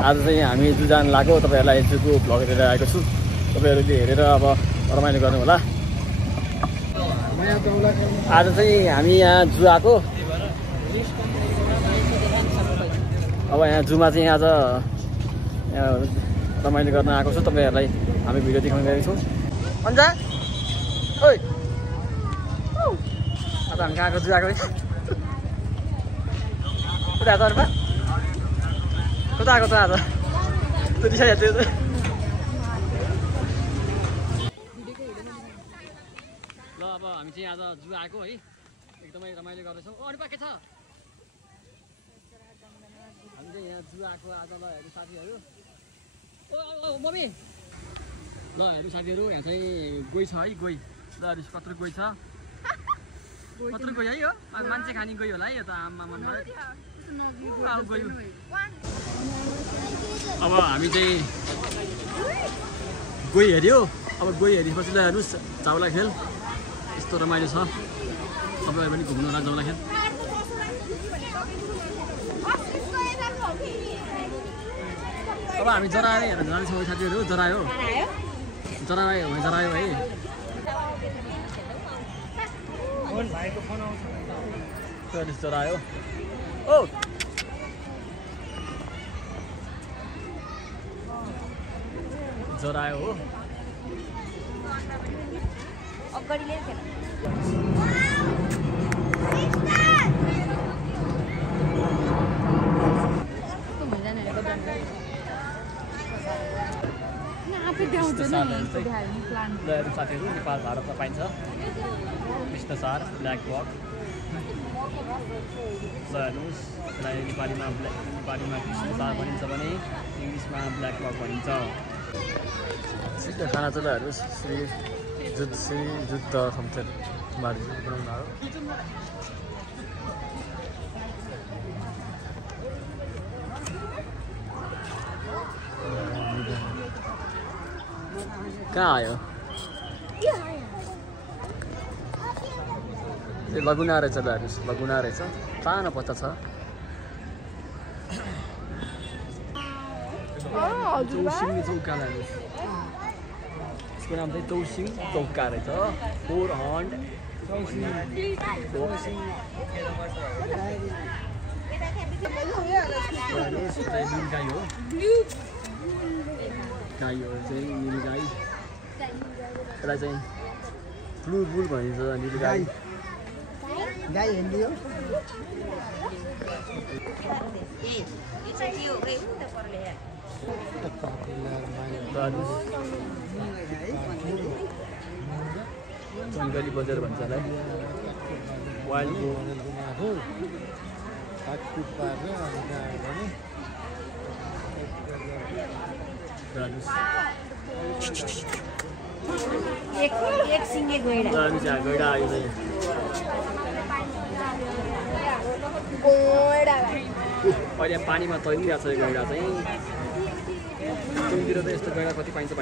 आज चाहिँ हामी जू जान लाग्यो तपाईहरुलाई जूको भ्लग हेरेर आएको छु तपाईहरुले हेरेर अब रमाइलो गर्नु होला आज चाहिँ हामी यहाँ जू आको अब यहाँ जूमा चाहिँ आज रमाइलो गर्न आएको छु तपाईहरुलाई हामी भिडियो देखाउन गएको छौं अन्जा ओइ आज हामी कहाँको जू आको कुदा त अर्पा कुदा आको त आज त्यो दिशा हेर्दै ल अब हामी चाहिँ आज जू आएको है एकदमै रमाइलो गर्दैछौँ ओ अर्पा के छ हामी चाहिँ यहाँ जू आएको आज ल हेर्नु साथीहरु ओ मम्मी ल हेर्नु साथीहरु यहाँ चाहिँ गोई छ है गोई ल हेर्नु कत्रो गोई छ कत्रो गोई है यो मान्छे खानी गोई होला है यो त आम्मा मन भयो अब हामी चाहिँ गोई हेर्यो अब गोई हेरेपछि ल हेर्नुस् जाउला खेल यस्तो रमाइलो छ तपाईहरु पनि घुम्न होला जाउला खेल अब हामी जरायो हेर्न जान्छौँ साथीहरु जरायो जरायो है फोन भाइको फोन आउँछ त्यो जरायो ओ जरायो हो अगाडि ल्याएर खेल साथीहरु नेपाल भारतमा पाइन्छ कृष्णसार ब्ल्याक बक ल हेर्नुहोस् यसलाई नेपालीमा कृष्णसार भनिन्छ भने इङ्ग्लिसमा ब्ल्याक बक भनिन्छ खाना चाहिँ ल हेर्नुहोस् श्री जुद्ध खम्चर कुमारी बनाउनु हो कहाँ आयो यो लगुना रहेछ ल हेर्नुहोस् लगुना रहेछ सानो बच्चा छ चौसिङ चौका हेर्नुहोस् यसको नाम चाहिँ चौसिङ चौका रहेछ फोर हन्ड गाई हो गाईहरू चाहिँ निली गाई यसलाई चाहिँ ब्लु बुल भनिन्छ निली गाई गाई हिन्दी हो जङ्गली बजार भन्छ होला वाइल्ड एक सिङ्गे गैडा गैडा आयो अहिले पानीमा तैरिरहेको छ गैडा चाहिँ तिमीतिर त यस्तो गैडा कति पाइन्छ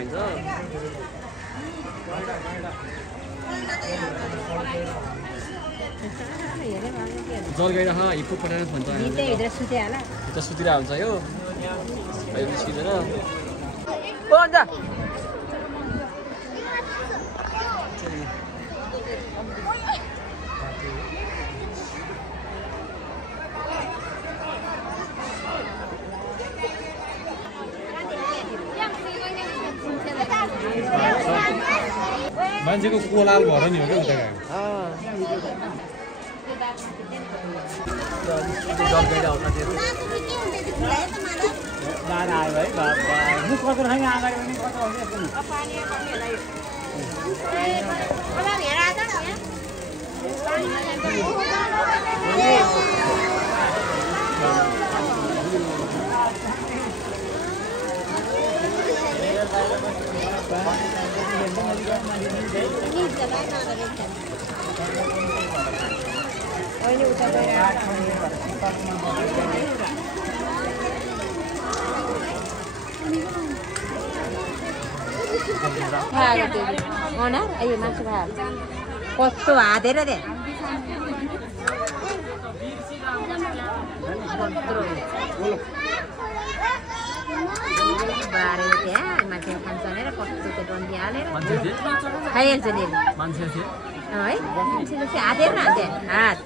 जल गैडा हिप्पो पठाएर भन्छ सुतिरहेको हुन्छ यो अहिले निस्किँदैन मान्छेको कोलाल भएर नि हो क्या उता जलगैडा हो साथीहरु दादा आयो है मुख कस्तो छैन अगाडि पनि कस्तो हो पानी Mana? Ayo masuk hal. Foto ada deh. अन्ती हालेर मान्छे थिए खाइहाल्छ नि मान्छे थिए है मान्छेले चाहिँ हात हेर्न हात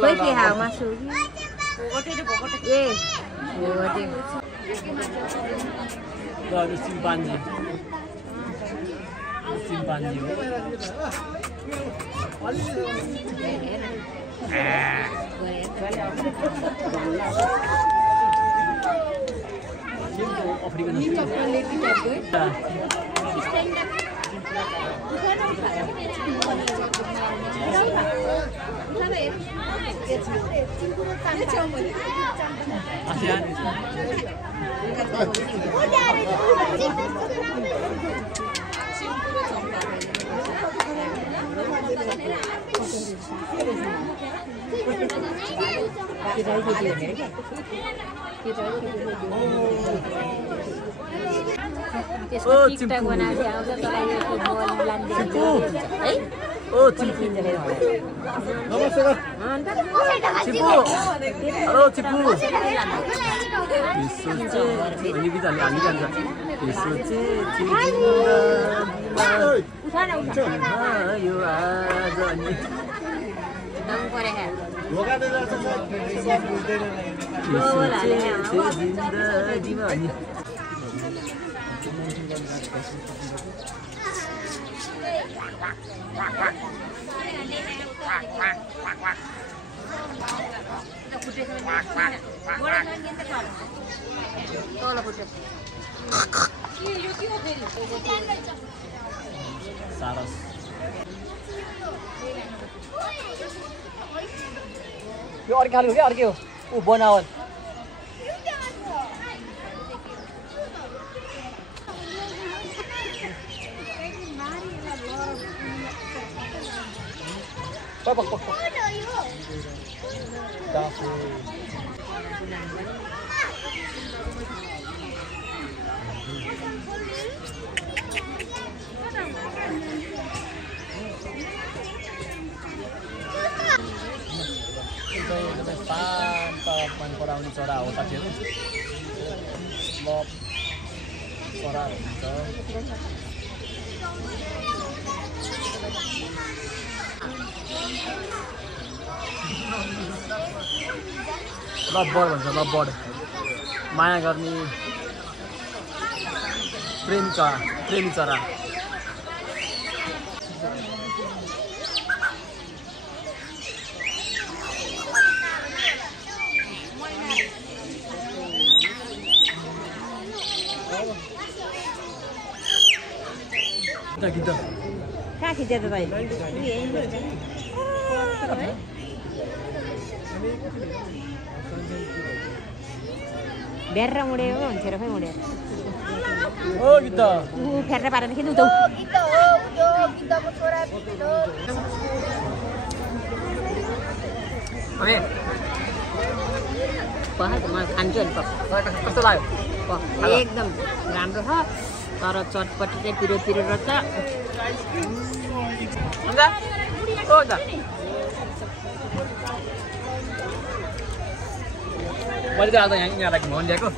खोइ के खायो मासु ए भोटे ल यो चिम्पान्जी चिम्पान्जी हो अफ्रिकन त्यसको टिकटक बनाएर आउँछ तपाईँ मोबाइल लान्दै है ओ चिम्पु नमस्ते चिम्पु हेलो चिम्पु यसो चाहिँ अनि गीत हामी जान्छ यसो चाहिँ यो आज अनि दम परे है ढोकाले जान्छ सर बुझ्दैन जिन्दगीमा अनि सारस यो अर्कै खालको क्या अर्कै हो ऊ बनावट मन पराउने चरा हो साथीहरू चराहरू हुन्छ लभ बर्ड भन्छ लभ बर्ड माया गर्ने प्रेमी चरा गीत कहाँ खिच्यो त भाइ बेर्र उडेको हुन्छ र खै उडेर ओ गीत फेर्न पारेन कि दुधौ खान्छु नि कस्तो लाग्यो एकदम राम्रो छ तर चटपटी चाहिँ पिरो पिरो रहेछ मैले चाहिँ आज यहाँलाई घुमाउनु ल्याएको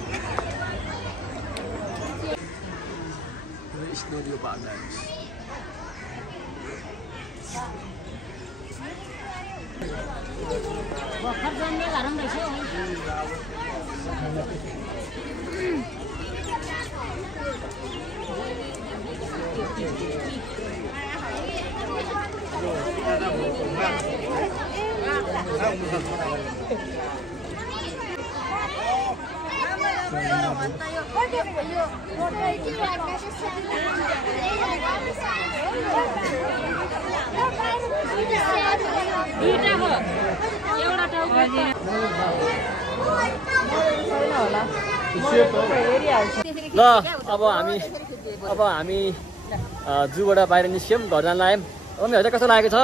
भर्खर जन्मे घरम रहेछ ल अब हामी जूबाट बाहिर निस्क्यौँ घर जान लाग्यौँ कस्तो लागेको छ